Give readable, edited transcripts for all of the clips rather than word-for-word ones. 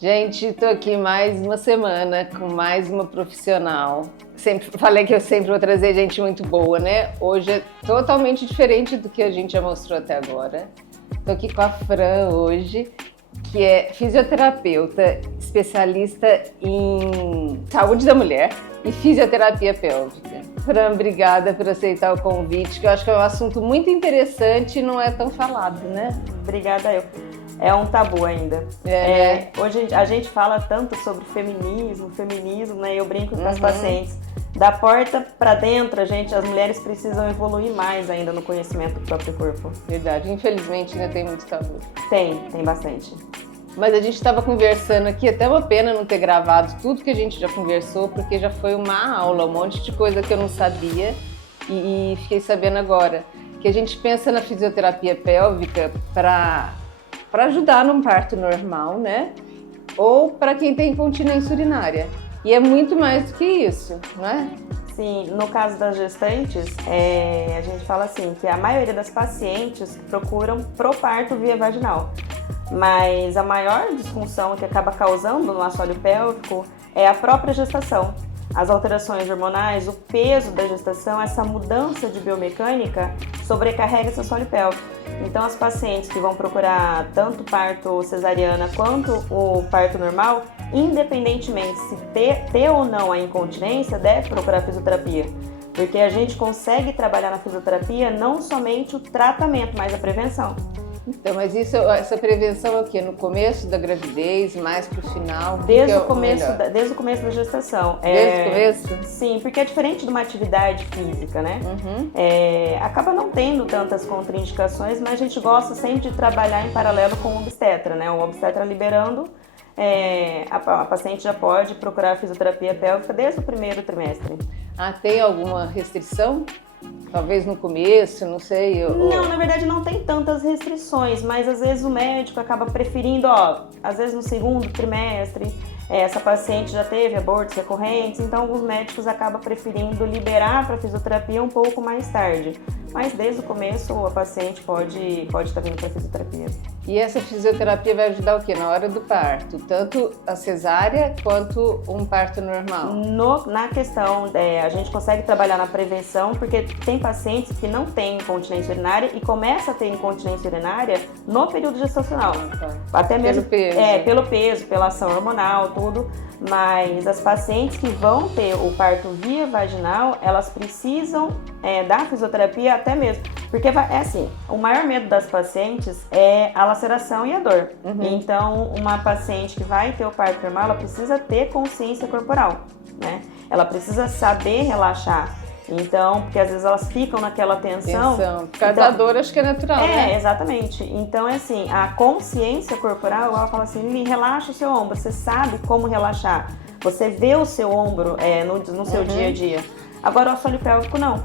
Gente, tô aqui mais uma semana com mais uma profissional. Sempre falei que eu sempre vou trazer gente muito boa, né? Hoje é totalmente diferente do que a gente já mostrou até agora. Tô aqui com a Fran hoje, que é fisioterapeuta, especialista em saúde da mulher e fisioterapia pélvica. Fran, obrigada por aceitar o convite, que eu acho que é um assunto muito interessante e não é tão falado, né? Obrigada eu. É um tabu ainda. Hoje a gente fala tanto sobre feminismo, né? Eu brinco com as pacientes. Da porta para dentro, as mulheres precisam evoluir mais ainda no conhecimento do próprio corpo. Verdade, infelizmente ainda tem muito tabu. Tem bastante. Mas a gente estava conversando aqui, até uma pena não ter gravado tudo que a gente já conversou, porque já foi uma aula, um monte de coisa que eu não sabia e fiquei sabendo agora. Que a gente pensa na fisioterapia pélvica para ajudar num parto normal, né? Ou para quem tem incontinência urinária. E é muito mais do que isso, não é? Sim, no caso das gestantes, a gente fala assim, que a maioria das pacientes procuram pro parto via vaginal. Mas a maior disfunção que acaba causando no assoalho pélvico é a própria gestação. As alterações hormonais, o peso da gestação, essa mudança de biomecânica sobrecarrega esse assoalho pélvico. Então, as pacientes que vão procurar tanto parto cesariana quanto o parto normal, independentemente se ter ou não a incontinência, deve procurar fisioterapia. Porque a gente consegue trabalhar na fisioterapia não somente o tratamento, mas a prevenção. Então, mas essa prevenção é o quê? No começo da gravidez, mais pro final? Desde o começo da gestação. Desde o começo? Sim, porque é diferente de uma atividade física, né? Acaba não tendo tantas contraindicações, mas a gente gosta sempre de trabalhar em paralelo com o obstetra, né? O obstetra liberando, a paciente já pode procurar a fisioterapia pélvica desde o primeiro trimestre. Ah, tem alguma restrição? Talvez no começo, não sei. Não, na verdade não tem tantas restrições, mas às vezes o médico acaba preferindo, às vezes no segundo trimestre, essa paciente já teve abortos recorrentes, então alguns médicos acabam preferindo liberar para fisioterapia um pouco mais tarde. Mas desde o começo a paciente pode estar vindo para fisioterapia. E essa fisioterapia vai ajudar o quê? Na hora do parto? Tanto a cesárea quanto um parto normal? Na questão, a gente consegue trabalhar na prevenção, porque tem pacientes que não têm incontinência urinária e começam a ter incontinência urinária no período gestacional. Até mesmo pelo peso, pela ação hormonal, tudo. Mas as pacientes que vão ter o parto via vaginal, elas precisam da fisioterapia até mesmo. Porque o maior medo das pacientes é a laceração e a dor. Então, uma paciente que vai ter o parto normal, ela precisa ter consciência corporal, né? Ela precisa saber relaxar. Então, porque às vezes elas ficam naquela tensão. Por causa da dor, acho que é natural, né? Exatamente. Então, a consciência corporal, ela fala assim, Lili, relaxa o seu ombro, você sabe como relaxar. Você vê o seu ombro no seu dia a dia. Agora, o assoalho pélvico, não.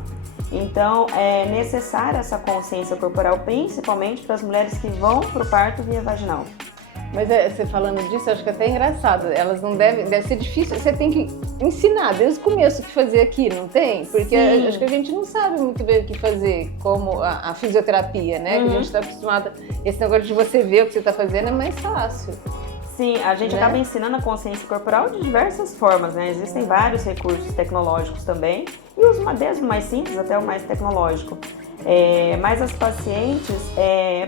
Então, é necessária essa consciência corporal, principalmente para as mulheres que vão para o parto via vaginal. Mas você falando disso, eu acho que é até engraçado. Elas não deve ser difícil. Você tem que ensinar desde o começo o que fazer aqui, não tem? Porque acho que a gente não sabe muito bem o que fazer, como a fisioterapia, né? Que a gente está acostumada. Esse negócio de você ver o que você está fazendo é mais fácil. Sim, a gente acaba ensinando a consciência corporal de diversas formas, né? Existem vários recursos tecnológicos também, e desde o mais simples até o mais tecnológico. Mas as pacientes,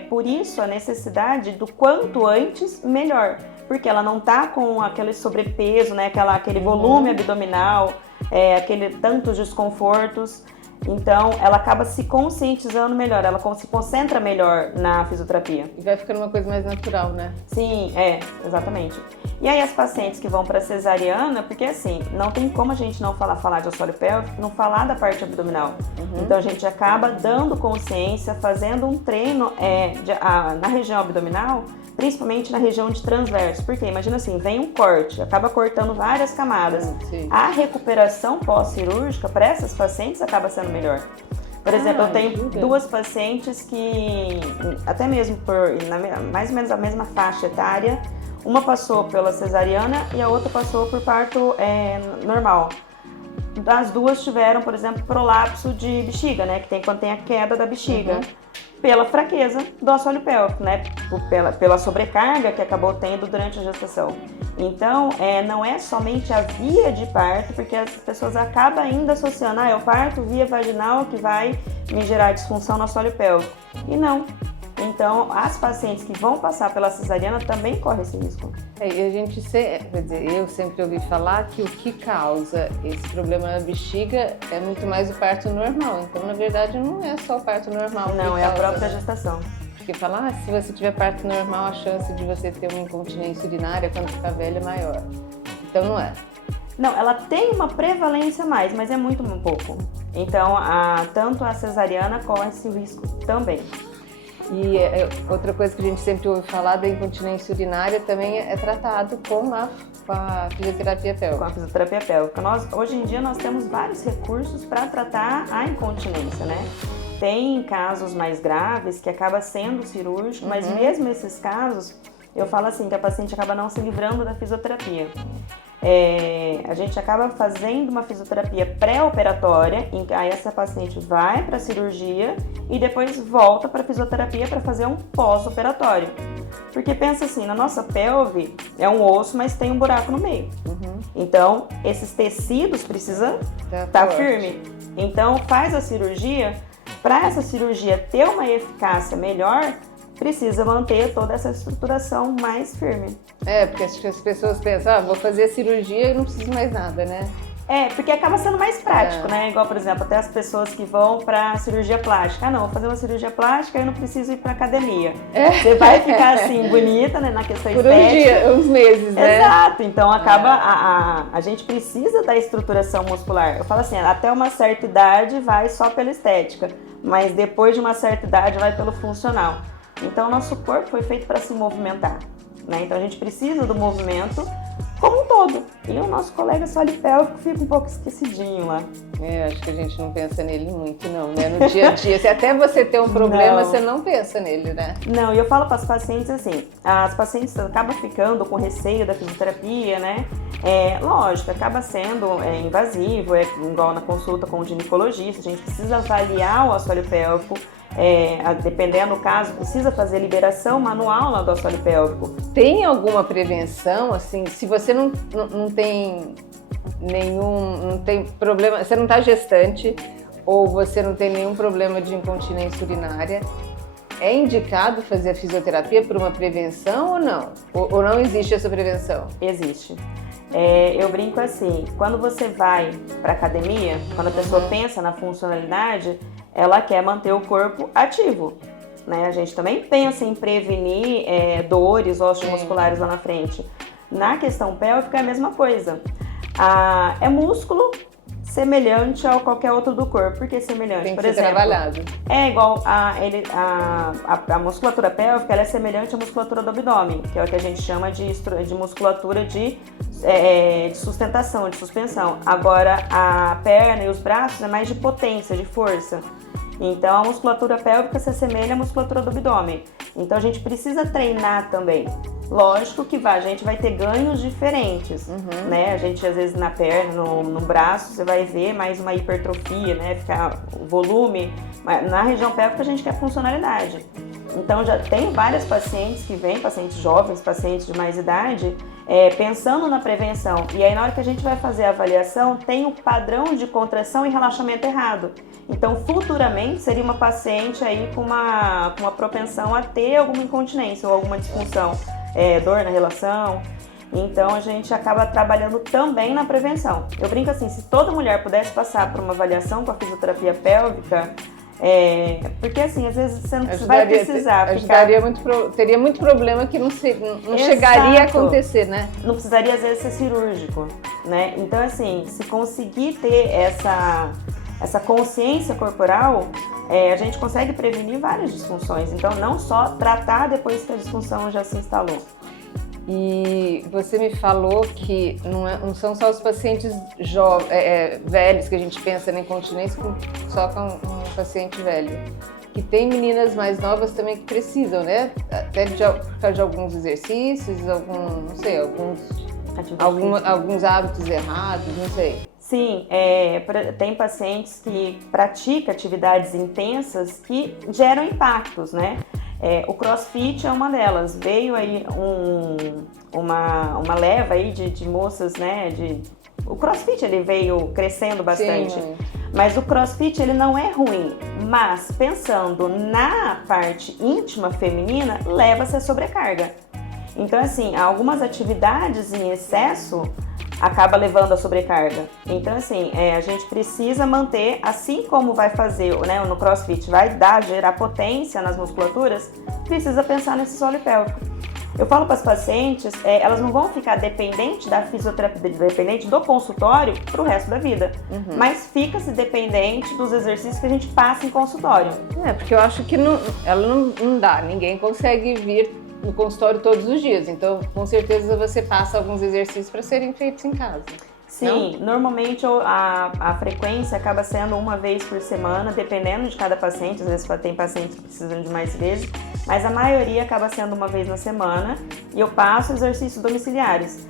por isso a necessidade do quanto antes, melhor. Porque ela não está com aquele sobrepeso, né? Aquele volume abdominal, aquele tantos desconfortos. Então, ela acaba se conscientizando melhor, ela se concentra melhor na fisioterapia. E vai ficando uma coisa mais natural, né? Sim, exatamente. E aí as pacientes que vão para cesariana, porque não tem como a gente não falar de assoalho pélvico, não falar da parte abdominal. Então a gente acaba dando consciência, fazendo um treino na região abdominal, principalmente na região de transverso. Porque imagina vem um corte, acaba cortando várias camadas. A recuperação pós-cirúrgica para essas pacientes acaba sendo melhor. Por exemplo, eu tenho duas pacientes que, até mesmo mais ou menos a mesma faixa etária, uma passou pela cesariana e a outra passou por parto normal. As duas tiveram, por exemplo, prolapso de bexiga, né? Que tem quando tem a queda da bexiga. pela fraqueza do assoalho pélvico, né? Pela sobrecarga que acabou tendo durante a gestação. Então, não é somente a via de parto, porque as pessoas acabam ainda associando, é o parto via vaginal que vai me gerar disfunção no assoalho pélvico. E não. Então, as pacientes que vão passar pela cesariana também correm esse risco. E a gente, quer dizer, eu sempre ouvi falar que o que causa esse problema na bexiga é muito mais o parto normal. Então, na verdade, não é só o parto normal. Não, é a própria gestação. Porque falar, se você tiver parto normal, a chance de você ter uma incontinência urinária quando ficar velha é maior. Então, não é. Não, ela tem uma prevalência a mais, mas é muito pouco. Então, tanto a cesariana corre esse risco também. E outra coisa que a gente sempre ouve falar da incontinência urinária também é tratado com a fisioterapia pélvica. Com a fisioterapia pélvica. Hoje em dia nós temos vários recursos para tratar a incontinência, né? Tem casos mais graves que acaba sendo cirúrgico, mas mesmo esses casos, eu falo assim, que a paciente acaba não se livrando da fisioterapia. A gente acaba fazendo uma fisioterapia pré-operatória, aí essa paciente vai para a cirurgia e depois volta para a fisioterapia para fazer um pós-operatório. Porque pensa assim, na nossa pelve é um osso, mas tem um buraco no meio. Então, esses tecidos precisam estar firme. Então, faz a cirurgia, para essa cirurgia ter uma eficácia melhor, precisa manter toda essa estruturação mais firme. Porque as pessoas pensam, vou fazer a cirurgia e não preciso mais nada, né? Porque acaba sendo mais prático, né? Igual, por exemplo, até as pessoas que vão pra cirurgia plástica. Não, vou fazer uma cirurgia plástica e não preciso ir pra academia. Você vai ficar assim, bonita, né, na questão por estética. Uns meses, né? Exato, então acaba, a gente precisa da estruturação muscular. Eu falo assim, até uma certa idade vai só pela estética, mas depois de uma certa idade vai pelo funcional. Então, nosso corpo foi feito para se movimentar, né? Então, a gente precisa do movimento como um todo. E o nosso colega assoalho pélvico fica um pouco esquecidinho lá. Acho que a gente não pensa nele muito, não, né? No dia a dia. Se até você ter um problema, você não pensa nele, né? Não, e eu falo para as pacientes assim, as pacientes acabam ficando com receio da fisioterapia, né? Lógico, acaba sendo invasivo, igual na consulta com o ginecologista, a gente precisa avaliar o assoalho pélvico. Dependendo do caso, precisa fazer liberação manual lá do assoalho pélvico. Tem alguma prevenção, assim, se você não tem não tem problema, você não está gestante ou você não tem nenhum problema de incontinência urinária, é indicado fazer a fisioterapia por uma prevenção ou não? Ou não existe essa prevenção? Existe. Eu brinco assim, quando você vai para academia, quando a pessoa pensa na funcionalidade, ela quer manter o corpo ativo, né? A gente também pensa em prevenir dores osteomusculares lá na frente. Na questão pélvica é a mesma coisa. É músculo semelhante a qualquer outro do corpo. Por que semelhante? Tem que Por ser exemplo, trabalhado. É igual a musculatura pélvica, ela é semelhante à musculatura do abdômen, que é o que a gente chama de musculatura de sustentação, de suspensão. Agora, a perna e os braços é mais de potência, de força. Então, a musculatura pélvica se assemelha à musculatura do abdômen. Então, a gente precisa treinar também. Lógico que a gente vai ter ganhos diferentes, né? A gente, às vezes, na perna, no braço, você vai ver mais uma hipertrofia, né? Ficar o volume. Mas na região pélvica, a gente quer funcionalidade. Então, já tem várias pacientes que vêm, pacientes jovens, pacientes de mais idade, pensando na prevenção. E aí, na hora que a gente vai fazer a avaliação, tem um padrão de contração e relaxamento errado. Então, futuramente, seria uma paciente aí com uma propensão a ter alguma incontinência ou alguma disfunção, dor na relação. Então, a gente acaba trabalhando também na prevenção. Eu brinco assim, se toda mulher pudesse passar por uma avaliação com a fisioterapia pélvica, porque assim, às vezes você não vai precisar teria muito problema que não chegaria a acontecer, né? Não precisaria, às vezes, ser cirúrgico, né? Então, assim, se conseguir ter essa consciência corporal, a gente consegue prevenir várias disfunções. Então, não só tratar depois que a disfunção já se instalou. E você me falou que não são só os pacientes velhos que a gente pensa na incontinência, só com um paciente velho. Que tem meninas mais novas também que precisam, né? Até por causa de alguns exercícios, alguns hábitos errados, não sei. Sim, tem pacientes que praticam atividades intensas que geram impactos, né? O CrossFit é uma delas. Veio aí uma leva aí de moças, né? O CrossFit ele veio crescendo bastante. Sim. Mas o CrossFit ele não é ruim. Mas pensando na parte íntima feminina, leva-se a sobrecarga. Então, assim, algumas atividades em excesso acaba levando a sobrecarga. Então, assim, a gente precisa manter, assim como vai fazer, né, no CrossFit, vai gerar potência nas musculaturas, precisa pensar nesse solo pélvico. Eu falo para as pacientes, elas não vão ficar dependentes da fisioterapia, dependente do consultório para o resto da vida, mas fica-se dependente dos exercícios que a gente passa em consultório. Porque eu acho que ela não dá, ninguém consegue vir no consultório todos os dias, então com certeza você passa alguns exercícios para serem feitos em casa. Sim, não? Normalmente a frequência acaba sendo uma vez por semana, dependendo de cada paciente, às vezes tem pacientes que precisam de mais vezes, mas a maioria acaba sendo uma vez na semana e eu passo exercícios domiciliares.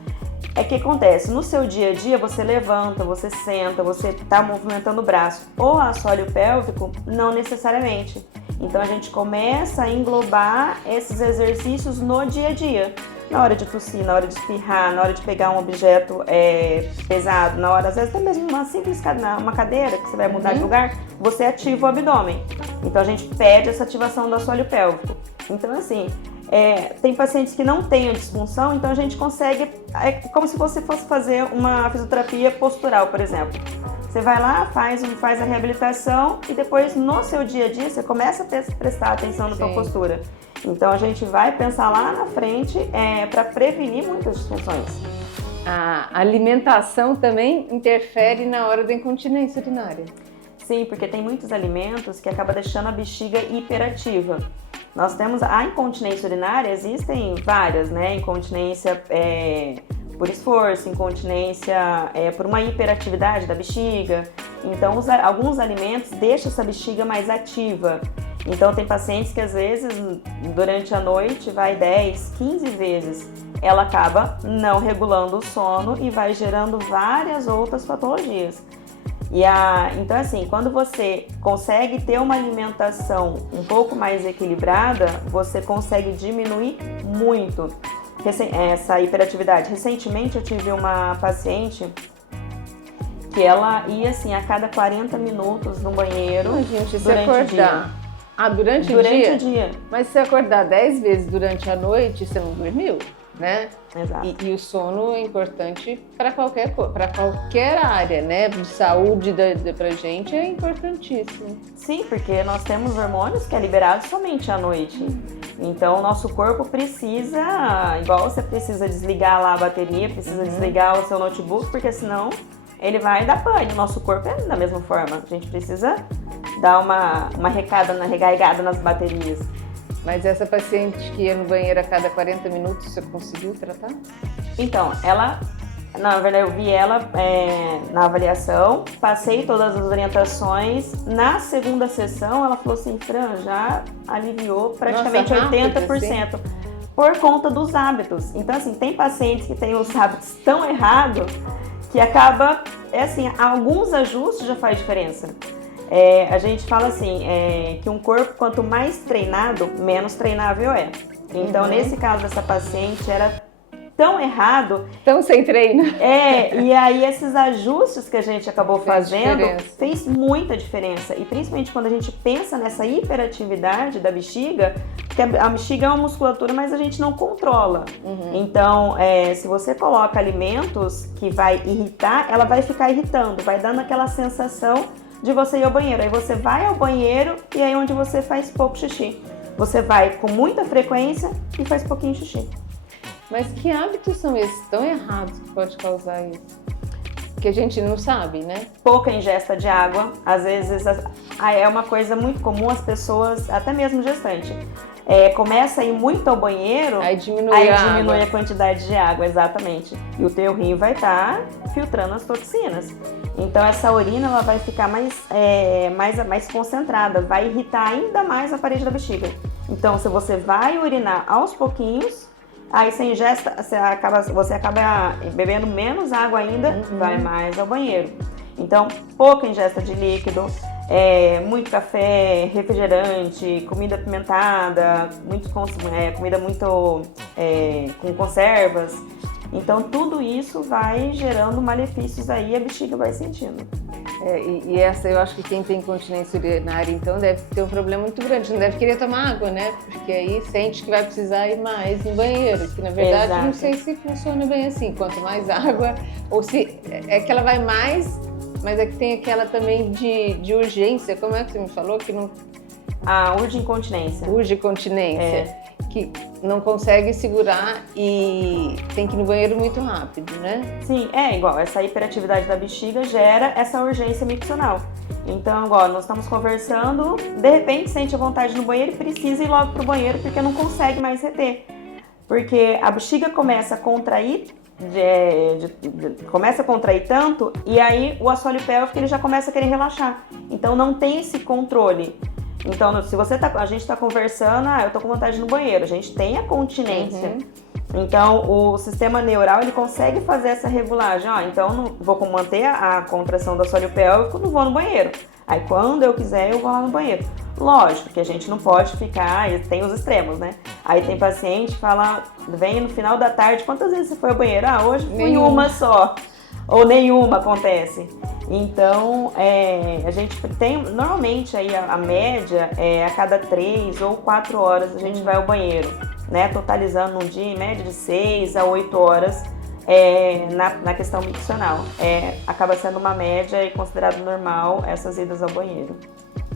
Que acontece, no seu dia a dia você levanta, você senta, você está movimentando o braço, o assoalho pélvico não necessariamente. Então a gente começa a englobar esses exercícios no dia a dia. Na hora de tossir, na hora de espirrar, na hora de pegar um objeto pesado, na hora, às vezes até mesmo uma simples uma cadeira que você vai mudar de lugar, você ativa o abdômen. Então a gente pede essa ativação do assoalho pélvico. Então assim, tem pacientes que não têm a disfunção, então a gente consegue, como se você fosse fazer uma fisioterapia postural, por exemplo. Você vai lá, faz a reabilitação e depois no seu dia a dia você começa a prestar atenção na sua postura. Então a gente vai pensar lá na frente para prevenir muitas disfunções. A alimentação também interfere na hora da incontinência urinária. Sim, porque tem muitos alimentos que acabam deixando a bexiga hiperativa. Nós temos a incontinência urinária, existem várias, né? Incontinência por esforço, incontinência por uma hiperatividade da bexiga. Então, alguns alimentos deixam essa bexiga mais ativa. Então, tem pacientes que às vezes, durante a noite, vai 10, 15 vezes. Ela acaba não regulando o sono e vai gerando várias outras patologias. Então, assim, quando você consegue ter uma alimentação um pouco mais equilibrada, você consegue diminuir muito essa hiperatividade. Recentemente eu tive uma paciente que ela ia assim a cada 40 minutos no banheiro. Gente, se durante acordar. o dia. Durante o dia? Mas se acordar 10 vezes durante a noite, você não dormiu, né? Exato. E o sono é importante para qualquer área, né? De saúde pra gente é importantíssimo. Sim, porque nós temos hormônios que é liberado somente à noite. Então, o nosso corpo precisa, igual você precisa desligar lá a bateria, precisa desligar o seu notebook, porque senão ele vai dar pane. O nosso corpo é da mesma forma. A gente precisa dar uma recarregada nas baterias. Mas essa paciente que ia no banheiro a cada 40 minutos, você conseguiu tratar? Então, na verdade, eu vi ela na avaliação, passei todas as orientações. Na segunda sessão, ela falou assim, Fran, já aliviou praticamente 80%. Assim? Por conta dos hábitos. Então, assim, tem pacientes que têm os hábitos tão errados que acaba, alguns ajustes já faz diferença. A gente fala assim, que um corpo, quanto mais treinado, menos treinável é. Então, nesse caso dessa paciente, era tão errado. Tão sem treino. E aí esses ajustes que a gente acabou fazendo fez muita diferença. E principalmente quando a gente pensa nessa hiperatividade da bexiga, porque a bexiga é uma musculatura, mas a gente não controla. Então, se você coloca alimentos que vai irritar, ela vai ficar irritando, vai dando aquela sensação de você ir ao banheiro. Aí você vai ao banheiro e aí é onde você faz pouco xixi. Você vai com muita frequência e faz pouquinho xixi. Mas que hábitos são esses tão errados que pode causar isso? Que a gente não sabe, né? Pouca ingesta de água. Às vezes é uma coisa muito comum as pessoas, até mesmo gestante, começa a ir muito ao banheiro, aí diminui a quantidade de água, exatamente. E o teu rim vai estar filtrando as toxinas. Então essa urina ela vai ficar mais concentrada, vai irritar ainda mais a parede da bexiga. Então se você vai urinar aos pouquinhos, Aí você ingesta, você acaba bebendo menos água ainda, vai mais ao banheiro. Então, pouca ingesta de líquido, muito café, refrigerante, comida apimentada, comida muito com conservas. Então, tudo isso vai gerando malefícios aí e a bexiga vai sentindo. E essa, eu acho que quem tem incontinência urinária, então, deve ter um problema muito grande. Não deve querer tomar água, né? Porque aí sente que vai precisar ir mais no banheiro. Que, na verdade, Exato. não sei se funciona bem assim. Quanto mais água, ou se é que ela vai mais, mas é que tem aquela também de urgência. Como é que você me falou? Que não... A urge-incontinência. Urge-continência. Que não consegue segurar e tem que ir no banheiro muito rápido, né? Sim, igual, essa hiperatividade da bexiga gera essa urgência miccional. Então, igual, nós estamos conversando, de repente sente a vontade no banheiro e precisa ir logo pro banheiro porque não consegue mais reter. Porque a bexiga começa a contrair, começa a contrair tanto, e aí o assoalho pélvico ele já começa a querer relaxar. Então não tem esse controle. Então, se a gente está conversando, eu tô com vontade de ir no banheiro, a gente tem a continência. Então, o sistema neural, ele consegue fazer essa regulagem. Então, não vou manter a contração do assoalho pélvico, não vou no banheiro. Aí, quando eu quiser, eu vou lá no banheiro. Lógico que a gente não pode ficar, tem os extremos, né? Aí tem paciente que fala, vem no final da tarde, quantas vezes você foi ao banheiro? Hoje fui uma só. Ou nenhuma acontece. Então, a gente tem, normalmente aí a média a cada 3 ou 4 horas a gente vai ao banheiro, né? Totalizando um dia em média de 6 a 8 horas na questão miccional. Acaba sendo uma média e considerado normal essas idas ao banheiro.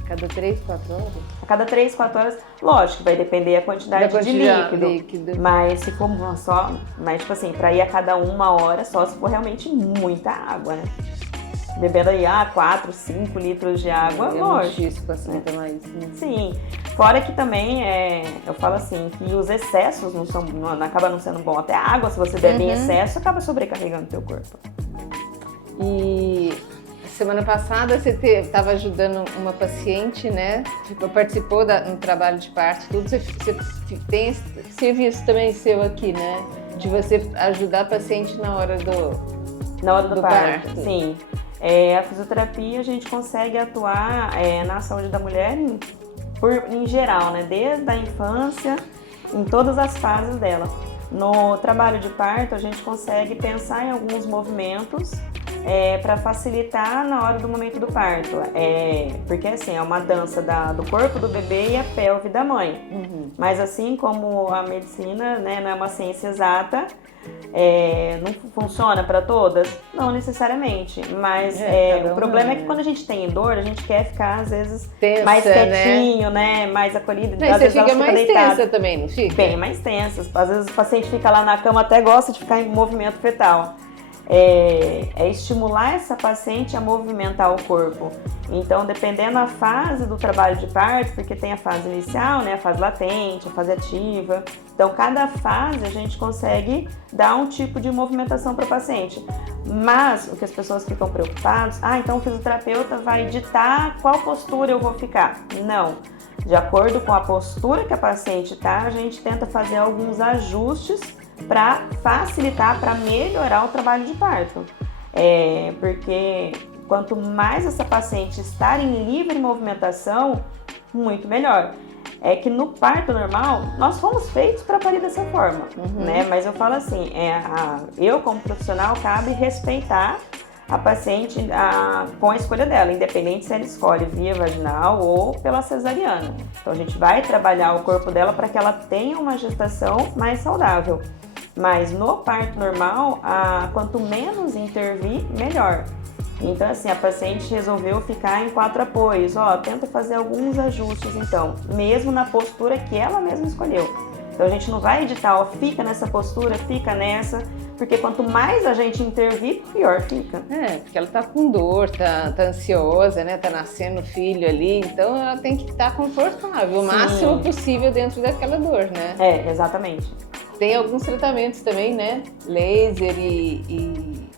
Cada 3, 4 horas? A cada 3, 4 horas, lógico, vai depender a quantidade de líquido. Mas se for só, mas tipo assim, pra ir a cada 1 hora, só se for realmente muita água, né? Bebendo aí 4, 5 litros de água, lógico. Isso, paciente tomar isso, né? Sim. Fora que também, eu falo assim, que os excessos acabam não sendo bom. Até a água, se você bebe em excesso, acaba sobrecarregando o teu corpo. E semana passada você estava ajudando uma paciente, né? Participou no trabalho de parto, tudo. Você tem esse serviço também seu aqui, né? De você ajudar a paciente na hora do parto. Sim. A fisioterapia a gente consegue atuar na saúde da mulher em geral, né? Desde a infância, em todas as fases dela. No trabalho de parto, a gente consegue pensar em alguns movimentos para facilitar na hora do momento do parto. Porque assim, é uma dança do corpo do bebê e a pelve da mãe. Mas assim como a medicina, né, não é uma ciência exata, não funciona para todas? Não necessariamente, mas o problema é que quando a gente tem dor, a gente quer ficar às vezes tensa, mais quietinho, né? Mais acolhido. Não, às vezes você fica mais deitada. tensa também, não fica? Bem mais tensa. Às vezes o paciente fica lá na cama, até gosta de ficar em movimento fetal. É estimular essa paciente a movimentar o corpo. Então, dependendo da fase do trabalho de parto, porque tem a fase inicial, né, a fase latente, a fase ativa. Então, cada fase a gente consegue dar um tipo de movimentação para o paciente. Mas o que as pessoas ficam preocupadas, então o fisioterapeuta vai ditar qual postura eu vou ficar. Não. De acordo com a postura que a paciente está, a gente tenta fazer alguns ajustes para facilitar, para melhorar o trabalho de parto. Porque quanto mais essa paciente estar em livre movimentação, muito melhor. É que no parto normal, nós fomos feitos para parir dessa forma, né? Mas eu falo assim, eu como profissional, cabe respeitar a paciente com a escolha dela, independente se ela escolhe via vaginal ou pela cesariana. Então a gente vai trabalhar o corpo dela para que ela tenha uma gestação mais saudável. Mas no parto normal, quanto menos intervir, melhor. Então, assim, a paciente resolveu ficar em 4 apoios. Tenta fazer alguns ajustes, então, mesmo na postura que ela mesma escolheu. Então, a gente não vai editar, fica nessa postura, fica nessa, porque quanto mais a gente intervir, pior fica. Porque ela tá com dor, tá ansiosa, né? Tá nascendo filho ali, então ela tem que estar confortável, o máximo possível dentro daquela dor, né? Exatamente. Tem alguns tratamentos também, né? Laser e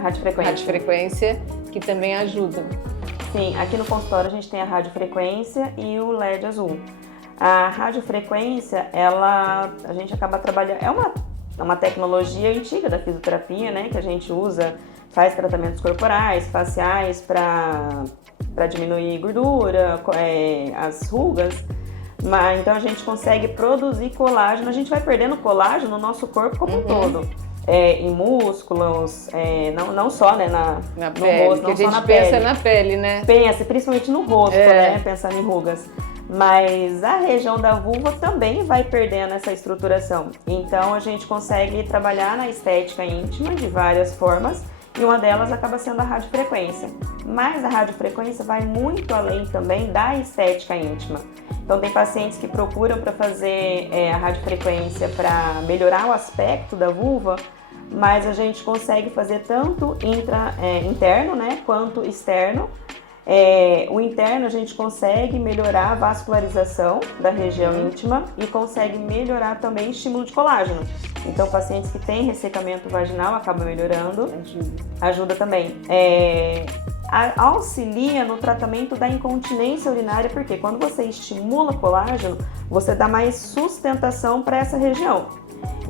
radiofrequência, que também ajudam. Sim, aqui no consultório a gente tem a radiofrequência e o LED azul. A radiofrequência, a gente acaba trabalhando, é uma tecnologia antiga da fisioterapia, né, que a gente usa, faz tratamentos corporais, faciais para diminuir gordura, as rugas. Mas, então a gente consegue produzir colágeno, a gente vai perdendo colágeno no nosso corpo como um todo. Em músculos, não só, né, na no pele, rosto, que não a só gente na pensa pele. na pele, né? Pensa, principalmente no rosto, né, pensando em rugas. Mas a região da vulva também vai perdendo essa estruturação. Então a gente consegue trabalhar na estética íntima de várias formas e uma delas acaba sendo a radiofrequência. Mas a radiofrequência vai muito além também da estética íntima. Então tem pacientes que procuram para fazer a radiofrequência para melhorar o aspecto da vulva, mas a gente consegue fazer tanto interno, né, quanto externo. O interno a gente consegue melhorar a vascularização da região íntima e consegue melhorar também o estímulo de colágeno. Então, pacientes que têm ressecamento vaginal acabam melhorando, ajuda também. Auxilia no tratamento da incontinência urinária, porque quando você estimula colágeno, você dá mais sustentação para essa região.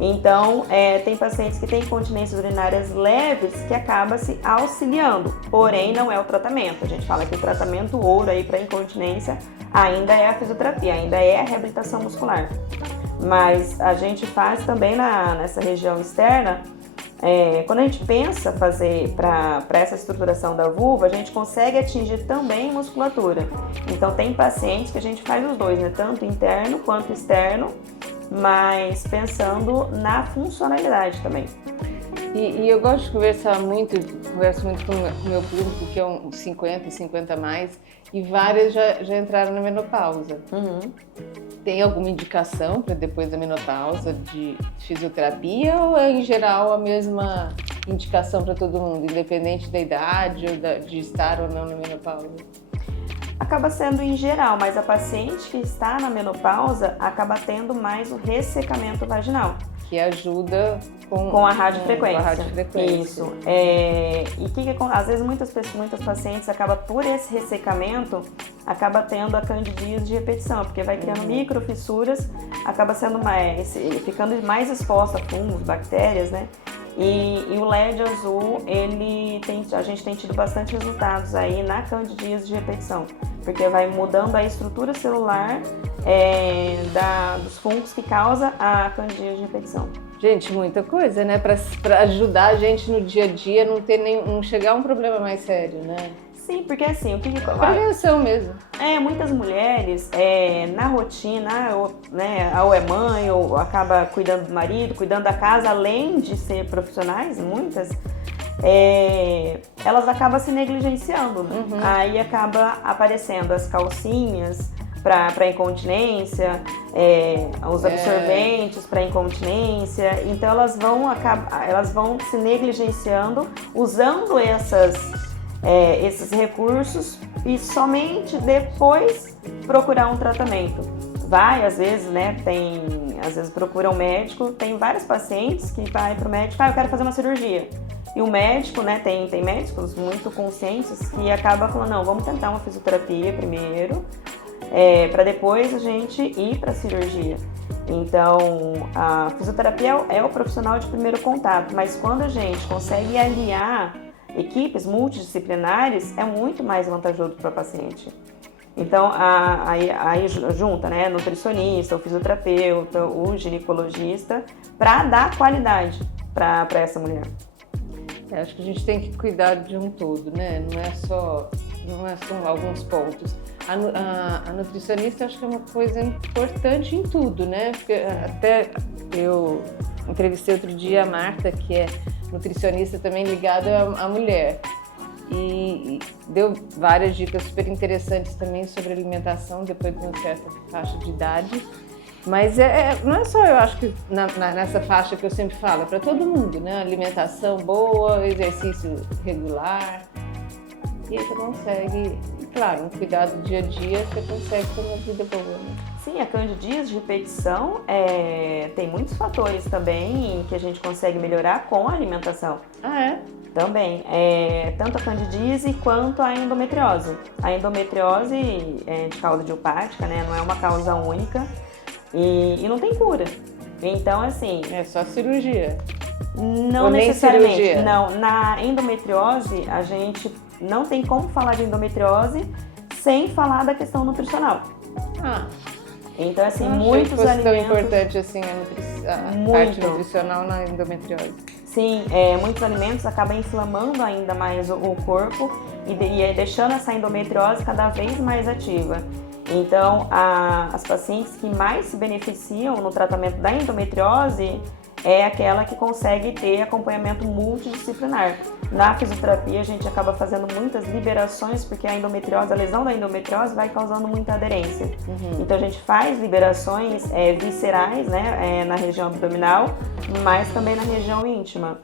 Então, tem pacientes que têm incontinências urinárias leves que acaba se auxiliando, porém não é o tratamento. A gente fala que o tratamento ouro aí para incontinência ainda é a fisioterapia, ainda é a reabilitação muscular. Mas a gente faz também nessa região externa, quando a gente pensa fazer para essa estruturação da vulva, a gente consegue atingir também musculatura. Então tem pacientes que a gente faz os dois, né? Tanto interno quanto externo, mas pensando na funcionalidade também. E eu gosto de converso muito com o meu público, que é uns 50 e 50 a mais, e várias já entraram na menopausa. Tem alguma indicação para depois da menopausa de fisioterapia ou é em geral a mesma indicação para todo mundo, independente da idade ou de estar ou não na menopausa? Acaba sendo em geral, mas a paciente que está na menopausa acaba tendo mais o ressecamento vaginal. Que ajuda com a radiofrequência. Com a radiofrequência. Isso. E às vezes muitas pacientes acabam por esse ressecamento, acaba tendo a candidíase de repetição, porque vai criando microfissuras, acaba sendo ficando mais exposta a fungos, bactérias, né? E o LED azul, a gente tem tido bastante resultados aí na candidíase de repetição, porque vai mudando a estrutura celular dos fungos que causa a candidíase de repetição. Gente, muita coisa, né? Para ajudar a gente no dia a dia, não chegar a um problema mais sério, né? Sim, porque assim, o que prevenção mesmo. Muitas mulheres, na rotina, ou é mãe, ou acaba cuidando do marido, cuidando da casa, além de ser profissionais, muitas, elas acabam se negligenciando, né? Aí acaba aparecendo as calcinhas para incontinência, os absorventes para incontinência, então elas vão se negligenciando, usando esses recursos e somente depois procurar um tratamento. Às vezes, né, às vezes procura um médico, tem vários pacientes que vai para o médico, eu quero fazer uma cirurgia. E o médico, né, tem médicos muito conscientes que acabam falando, não, vamos tentar uma fisioterapia primeiro, para depois a gente ir para a cirurgia. Então, a fisioterapia é o profissional de primeiro contato, mas quando a gente consegue aliar equipes multidisciplinares, é muito mais vantajoso para o paciente. Então, aí junta, né, nutricionista, o fisioterapeuta, o ginecologista, para dar qualidade para essa mulher. Acho que a gente tem que cuidar de um todo, né? Não é só alguns pontos. A nutricionista acho que é uma coisa importante em tudo, né? Porque até eu entrevistei outro dia a Marta, que é nutricionista também ligada à mulher. E deu várias dicas super interessantes também sobre alimentação depois de uma certa faixa de idade. Mas não é só, eu acho que nessa faixa que eu sempre falo, é para todo mundo, né? Alimentação boa, exercício regular. e aí você consegue, e claro, um cuidado do dia a dia, você consegue ter uma vida boa, né? Sim, a candidíase de repetição tem muitos fatores também que a gente consegue melhorar com a alimentação. Ah, é? Também, tanto a candidíase quanto a endometriose. A endometriose de causa idiopática, né, não é uma causa única e não tem cura. Então, assim... É só cirurgia? Não ou necessariamente. Nem cirurgia? Não, na endometriose, a gente não tem como falar de endometriose sem falar da questão nutricional. Ah, então, assim, não achei muitos que fosse alimentos... tão importante assim a parte nutricional na endometriose. Sim, muitos alimentos acabam inflamando ainda mais o corpo e deixando essa endometriose cada vez mais ativa. Então, as pacientes que mais se beneficiam no tratamento da endometriose é aquela que consegue ter acompanhamento multidisciplinar. Na fisioterapia, a gente acaba fazendo muitas liberações, porque a lesão da endometriose vai causando muita aderência. Uhum. Então, a gente faz liberações viscerais, né, na região abdominal, mas também na região íntima.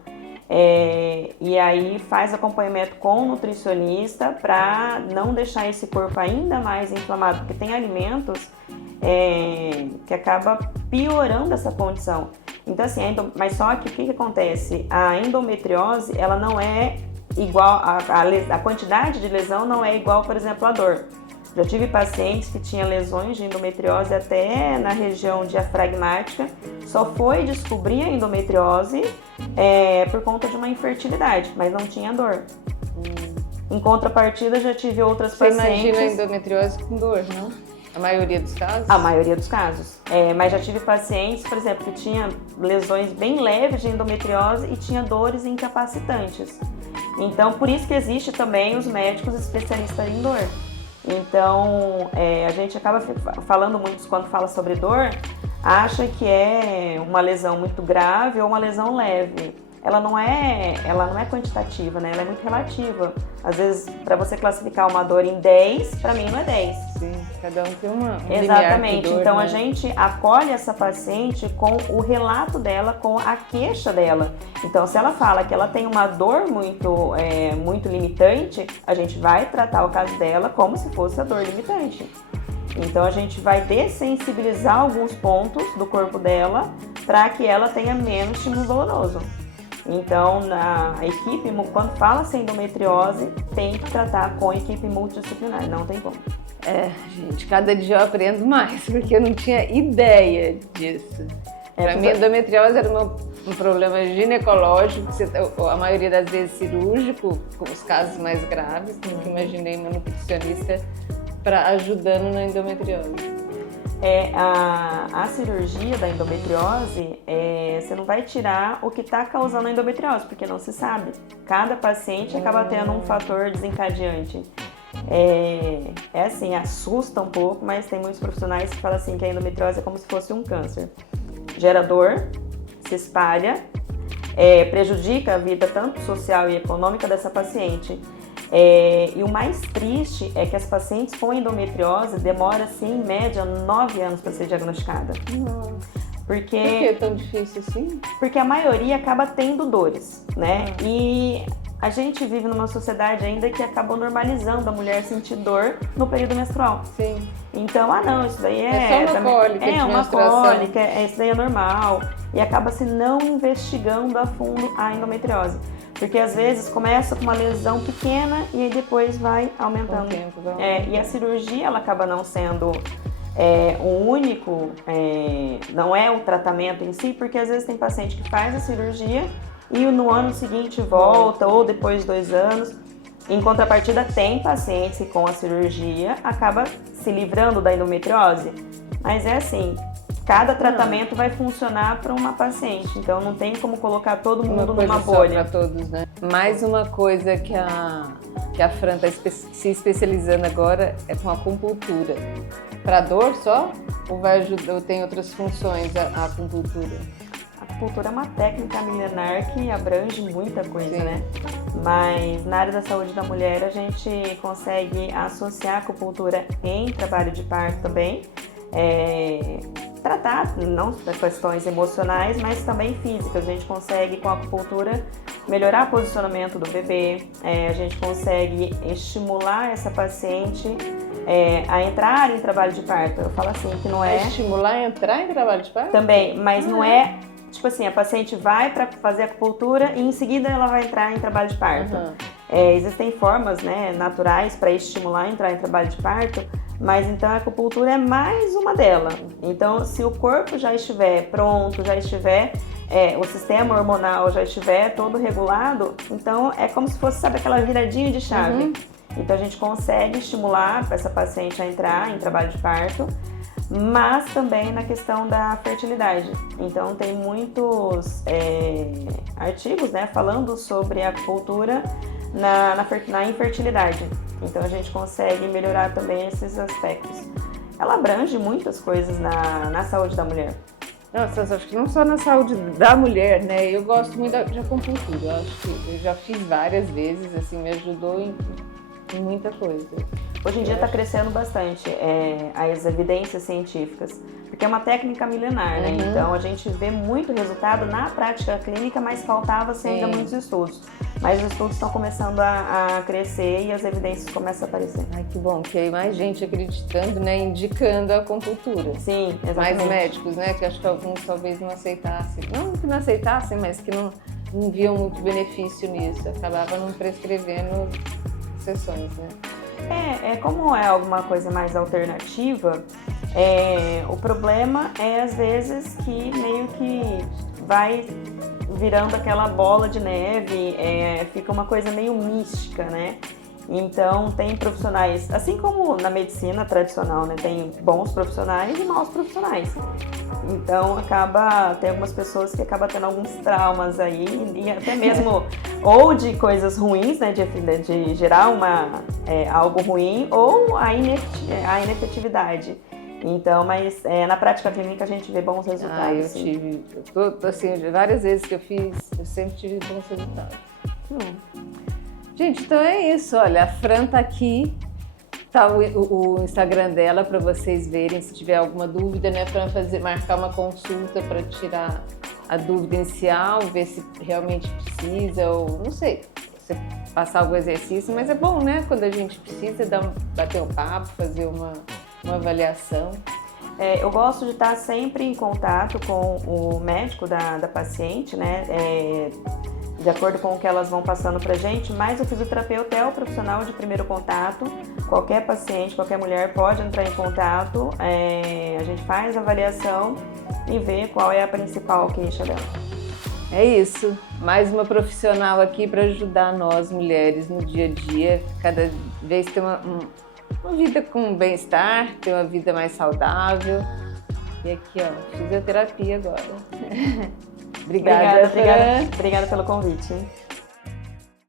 E aí faz acompanhamento com o nutricionista para não deixar esse corpo ainda mais inflamado, porque tem alimentos que acaba piorando essa condição. Então, assim, mas só que o que acontece? A endometriose, ela não é igual, a quantidade de lesão não é igual, por exemplo, à dor. Já tive pacientes que tinham lesões de endometriose até na região diafragmática, só foi descobrir a endometriose por conta de uma infertilidade, mas não tinha dor. Em contrapartida, já tive outras pacientes... Você imagina a endometriose com dor, não? A maioria dos casos? A maioria dos casos. Mas já tive pacientes, por exemplo, que tinha lesões bem leves de endometriose e tinha dores incapacitantes. Então, por isso que existe também os médicos especialistas em dor. Então, a gente acaba falando muito, quando fala sobre dor, acha que é uma lesão muito grave ou uma lesão leve. Ela não é quantitativa, né? Ela é muito relativa. Às vezes, para você classificar uma dor em 10, para mim não é 10. Sim, cada um tem um Exatamente. Dor, então, né? A gente acolhe essa paciente com o relato dela, com a queixa dela. Então, se ela fala que ela tem uma dor muito limitante, a gente vai tratar o caso dela como se fosse a dor limitante. Então, a gente vai dessensibilizar alguns pontos do corpo dela para que ela tenha menos estímulo doloroso. Então, a equipe, quando fala-se endometriose, tem que tratar com a equipe multidisciplinar, não tem como. Gente, cada dia eu aprendo mais, porque eu não tinha ideia disso. Para mim, a endometriose era um problema ginecológico, a maioria das vezes cirúrgico, com os casos mais graves. Nunca imaginei uma nutricionista ajudando na endometriose. A cirurgia da endometriose, você não vai tirar o que está causando a endometriose, porque não se sabe. Cada paciente acaba tendo um fator desencadeante. Assim, assusta um pouco, mas tem muitos profissionais que falam assim que a endometriose é como se fosse um câncer. Gera dor, se espalha, prejudica a vida tanto social e econômica dessa paciente. E o mais triste é que as pacientes com endometriose demoram, assim, em média, 9 anos para ser diagnosticada. Por que é tão difícil assim? Porque a maioria acaba tendo dores, né? E a gente vive numa sociedade ainda que acabou normalizando a mulher sentir dor no período menstrual. Sim. Então, não, isso daí é só uma cólica de uma menstruação. cólica, isso daí é normal. E acaba-se não investigando a fundo a endometriose. Porque às vezes começa com uma lesão pequena e aí depois vai aumentando. E a cirurgia ela acaba não sendo o único, não é o tratamento em si, porque às vezes tem paciente que faz a cirurgia e no ano seguinte volta, ou depois de 2 anos. Em contrapartida, tem pacientes que com a cirurgia acaba se livrando da endometriose. Mas é assim, cada tratamento vai funcionar para uma paciente, então não tem como colocar todo mundo numa bolha. Para todos, né? Mais uma coisa que a Fran está se especializando agora é com a acupuntura. Para dor só? Ou vai ajudar, ou tem outras funções a acupuntura? A acupuntura é uma técnica milenar que abrange muita coisa, Sim. né? Mas na área da saúde da mulher a gente consegue associar a acupuntura em trabalho de parto também. tratar não das questões emocionais, mas também físicas. A gente consegue, com a acupuntura, melhorar o posicionamento do bebê, a gente consegue estimular essa paciente a entrar em trabalho de parto. Eu falo assim, que não é... Estimular a entrar em trabalho de parto? Também, mas não é... Tipo assim, a paciente vai para fazer acupuntura e em seguida ela vai entrar em trabalho de parto. Existem formas, né, naturais para estimular a entrar em trabalho de parto, mas então a acupuntura é mais uma delas. Então, se o corpo já estiver pronto, já estiver, o sistema hormonal já estiver todo regulado, então é como se fosse, sabe, aquela viradinha de chave. Então a gente consegue estimular essa paciente a entrar em trabalho de parto, mas também na questão da fertilidade. Então tem muitos artigos, né, falando sobre a acupuntura na infertilidade. Então a gente consegue melhorar também esses aspectos. Ela abrange muitas coisas na saúde da mulher. Nossa, acho que não só na saúde da mulher, né? Eu gosto muito de acupuntura. Eu acho que eu já fiz várias vezes, assim, me ajudou em muita coisa. Hoje em dia está crescendo bastante as evidências científicas, porque é uma técnica milenar, né? Então a gente vê muito resultado na prática clínica, mas faltava-se ainda muitos estudos. Mas os estudos estão começando a crescer e as evidências começam a aparecer. Ai, que bom, que aí mais gente acreditando, né? Indicando a acupuntura. Sim, exatamente. Mais médicos, né? Que acho que alguns talvez não aceitassem. Não que não aceitassem, mas que não viam muito benefício nisso. Acabava não prescrevendo sessões, né? Como é alguma coisa mais alternativa, o problema é às vezes que meio que vai virando aquela bola de neve, fica uma coisa meio mística, né? Então tem profissionais, assim como na medicina tradicional, né? Tem bons profissionais e maus profissionais. Então tem algumas pessoas que acabam tendo alguns traumas aí, e até mesmo ou de coisas ruins, né? De gerar algo ruim, ou a inefetividade. Então, mas na prática clínica a gente vê bons resultados. Assim, várias vezes que eu fiz, eu sempre tive bons resultados. Gente, então é isso. Olha, a Fran tá aqui, tá o Instagram dela para vocês verem se tiver alguma dúvida, né? Para marcar uma consulta para tirar a dúvida inicial, ver se realmente precisa ou não sei, você passar algum exercício, mas é bom, né? Quando a gente precisa bater um papo, fazer uma avaliação. Eu gosto de estar sempre em contato com o médico da paciente, né? De acordo com o que elas vão passando pra gente, mas o fisioterapeuta é o profissional de primeiro contato. Qualquer paciente, qualquer mulher pode entrar em contato, a gente faz a avaliação e vê qual é a principal queixa dela. É isso, mais uma profissional aqui para ajudar nós mulheres no dia a dia, cada vez ter uma vida com bem-estar, ter uma vida mais saudável. E aqui, ó, fisioterapia agora. Obrigada Obrigada pelo convite.